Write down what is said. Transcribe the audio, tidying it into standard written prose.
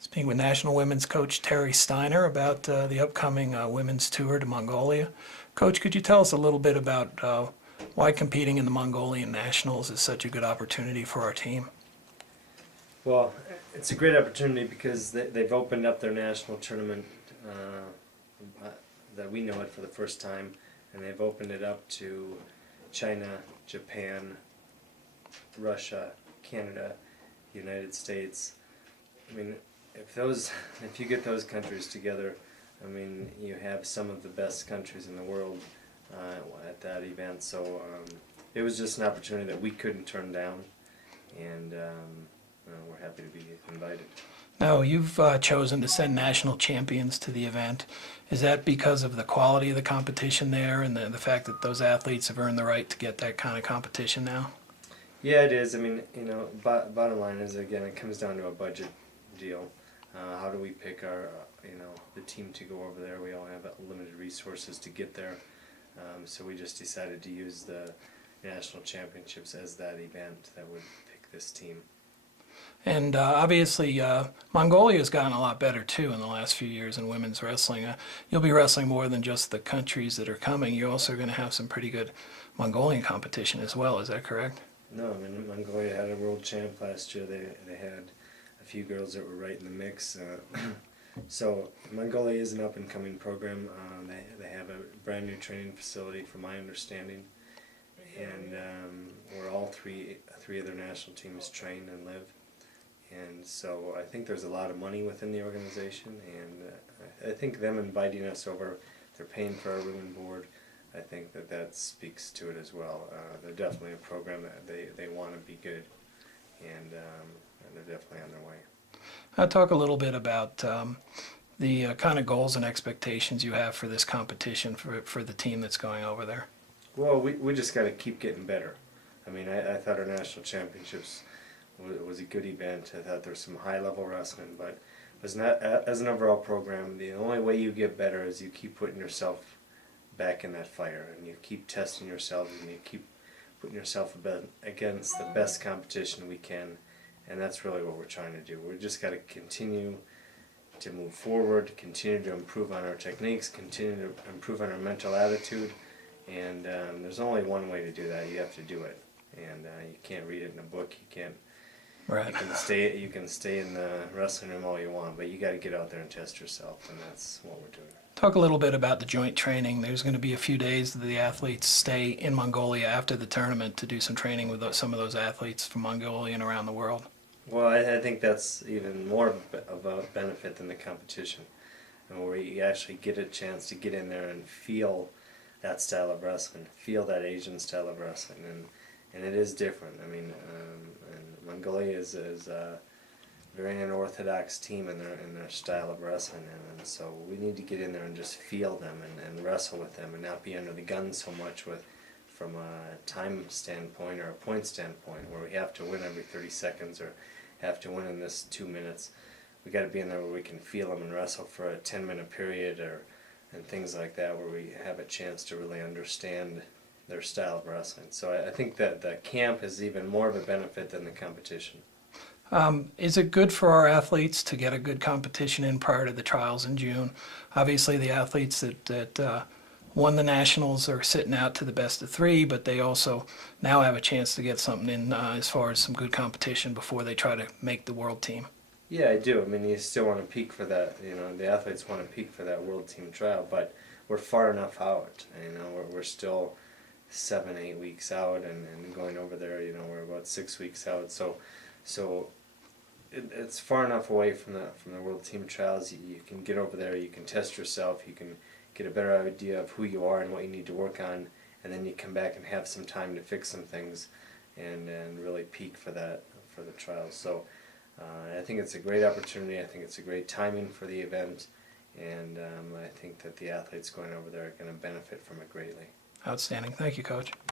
Speaking with National Women's Coach Terry Steiner about the upcoming women's tour to Mongolia. Coach, could you tell us a little bit about why competing in the Mongolian Nationals is such a good opportunity for our team? Well, it's a great opportunity because they've opened up their national tournament that we know it for the first time, and they've opened it up to China, Japan, Russia, Canada, United States. I mean, if you get those countries together, I mean, you have some of the best countries in the world at that event. So it was just an opportunity that we couldn't turn down, and we're happy to be invited. Now, you've chosen to send national champions to the event. Is that because of the quality of the competition there and the fact that those athletes have earned the right to get that kind of competition now? Yeah, it is. I mean, bottom line is, again, it comes down to a budget deal. How do we pick the team to go over there? We all have limited resources to get there, so we just decided to use the national championships as that event that would pick this team. And obviously, Mongolia's gotten a lot better too in the last few years in women's wrestling. You'll be wrestling more than just the countries that are coming. You're also going to have some pretty good Mongolian competition as well. Is that correct? No, I mean, Mongolia had a world champ last year. They had a few girls that were right in the mix. So Mongolia is an up-and-coming program. They have a brand new training facility, from my understanding, and where all three of their national teams train and live. And so I think there's a lot of money within the organization, and I think them inviting us over, they're paying for our room and board. I think that speaks to it as well. They're definitely a program that they want to be good, and they're definitely on their way. I'll talk a little bit about the kind of goals and expectations you have for this competition for the team that's going over there. Well, we just got to keep getting better. I mean, I thought our national championships was a good event. I thought there was some high-level wrestling, but as an overall program, the only way you get better is you keep putting yourself back in that fire, and you keep testing yourself, and you keep putting yourself against the best competition we can, and that's really what we're trying to do. We've just got to continue to move forward, continue to improve on our techniques, continue to improve on our mental attitude, and there's only one way to do that. You have to do it, and you can't read it in a book. You can't. Right. You can stay in the wrestling room all you want, but you got to get out there and test yourself, and that's what we're doing. Talk a little bit about the joint training. There's going to be a few days that the athletes stay in Mongolia after the tournament to do some training with some of those athletes from Mongolia and around the world. Well, I think that's even more of a benefit than the competition, where you actually get a chance to get in there and feel that style of wrestling, feel that Asian style of wrestling, and it is different. I mean, and Mongolia is a very unorthodox team in their style of wrestling, and so we need to get in there and just feel them and wrestle with them and not be under the gun so much from a time standpoint or a point standpoint where we have to win every 30 seconds or have to win in this 2 minutes. We got to be in there where we can feel them and wrestle for a 10-minute period and things like that, where we have a chance to really understand their style of wrestling. So I think that the camp is even more of a benefit than the competition. Is it good for our athletes to get a good competition in prior to the trials in June? Obviously, the athletes that won the nationals are sitting out to the best of three, but they also now have a chance to get something in as far as some good competition before they try to make the world team. Yeah, I do. I mean, you still want to peak for that. The athletes want to peak for that world team trial, but we're far enough out. We're still 7-8 weeks out, and going over there, we're about 6 weeks out. So it's far enough away from the world team trials. You can get over there, you can test yourself, you can get a better idea of who you are and what you need to work on, and then you come back and have some time to fix some things and really peak for the trials. So I think it's a great opportunity. I think it's a great timing for the event, and I think that the athletes going over there are going to benefit from it greatly. Outstanding. Thank you, Coach.